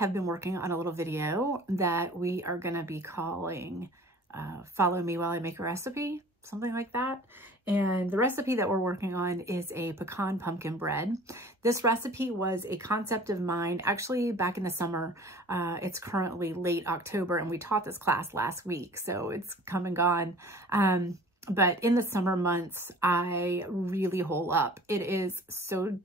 have been working on a little video that we are going to be calling Follow Me While I Make a Recipe, something like that. And the recipe that we're working on is a pecan pumpkin bread. This recipe was a concept of mine actually back in the summer. It's currently late October and we taught this class last week, so it's come and gone. But in the summer months, I really hole up. It is so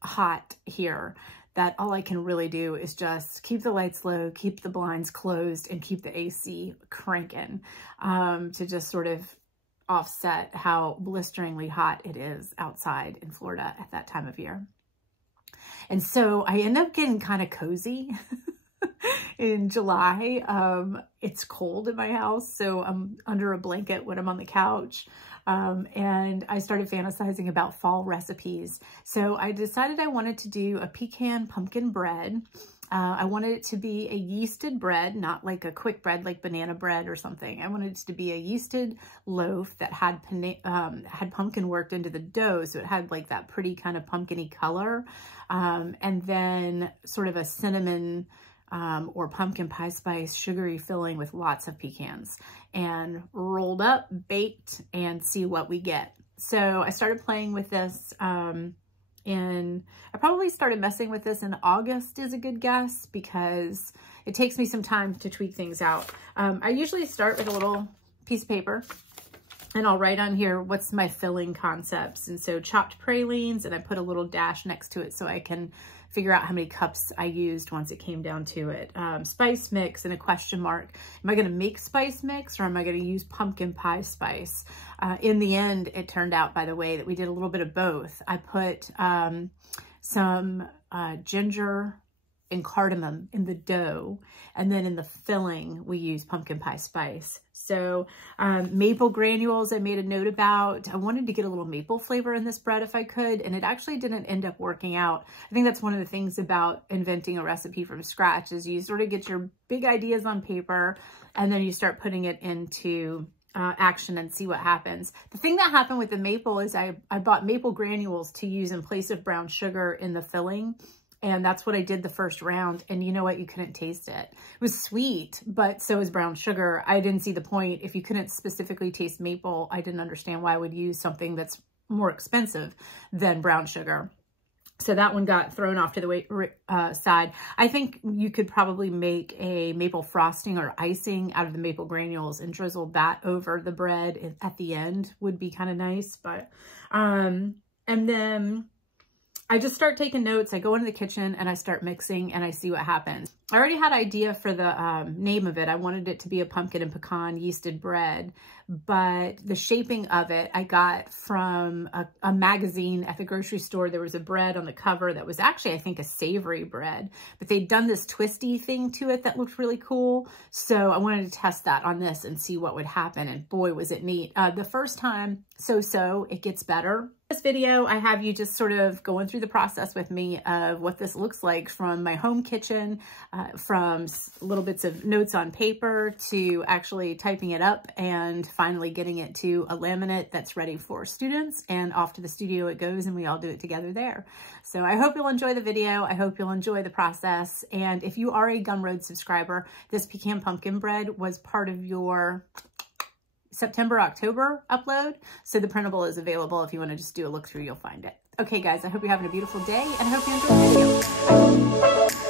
hot here that all I can really do is just keep the lights low, keep the blinds closed, and keep the AC cranking to just sort of offset how blisteringly hot it is outside in Florida at that time of year. And so I end up getting kind of cozy in July. It's cold in my house, so I'm under a blanket when I'm on the couch. And I started fantasizing about fall recipes. So I decided I wanted to do a pecan pumpkin bread. I wanted it to be a yeasted bread, not like a quick bread like banana bread or something. I wanted it to be a yeasted loaf that had pumpkin worked into the dough, so it had like that pretty kind of pumpkin-y color. And then sort of a cinnamon or pumpkin pie spice sugary filling with lots of pecans, and rolled up, baked, and see what we get. So I started playing with this and I probably started messing with this in August is a good guess, because it takes me some time to tweak things out. I usually start with a little piece of paper and I'll write on here what's my filling concepts. And so chopped pralines, and I put a little dash next to it so I can figure out how many cups I used once it came down to it. Spice mix and a question mark. Am I gonna make spice mix or am I gonna use pumpkin pie spice? In the end, it turned out, by the way, that we did a little bit of both. I put some ginger and cardamom in the dough, and then in the filling, we use pumpkin pie spice. So maple granules I made a note about. I wanted to get a little maple flavor in this bread if I could, and it actually didn't end up working out. I think that's one of the things about inventing a recipe from scratch, is you sort of get your big ideas on paper and then you start putting it into action and see what happens. The thing that happened with the maple is I bought maple granules to use in place of brown sugar in the filling. And that's what I did the first round. And you know what? You couldn't taste it. It was sweet, but so is brown sugar. I didn't see the point. If you couldn't specifically taste maple, I didn't understand why I would use something that's more expensive than brown sugar. So that one got thrown off to the side. I think you could probably make a maple frosting or icing out of the maple granules and drizzle that over the bread at the end would be kind of nice. But, and then I just start taking notes. I go into the kitchen and I start mixing and I see what happens. I already had an idea for the name of it. I wanted it to be a pumpkin and pecan yeasted bread, but the shaping of it I got from a magazine at the grocery store. There was a bread on the cover that was actually, I think, a savory bread, but they'd done this twisty thing to it that looked really cool. So I wanted to test that on this and see what would happen. And boy, was it neat. The first time, so it gets better. This video, I have you just sort of going through the process with me of what this looks like from my home kitchen, from little bits of notes on paper to actually typing it up and finally getting it to a laminate that's ready for students, and off to the studio it goes and we all do it together there. So I hope you'll enjoy the video. I hope you'll enjoy the process. And if you are a Gumroad subscriber, this pecan pumpkin bread was part of your September, October upload. So the printable is available. If you want to just do a look through, you'll find it. Okay, guys, I hope you're having a beautiful day and I hope you enjoy the video. Bye.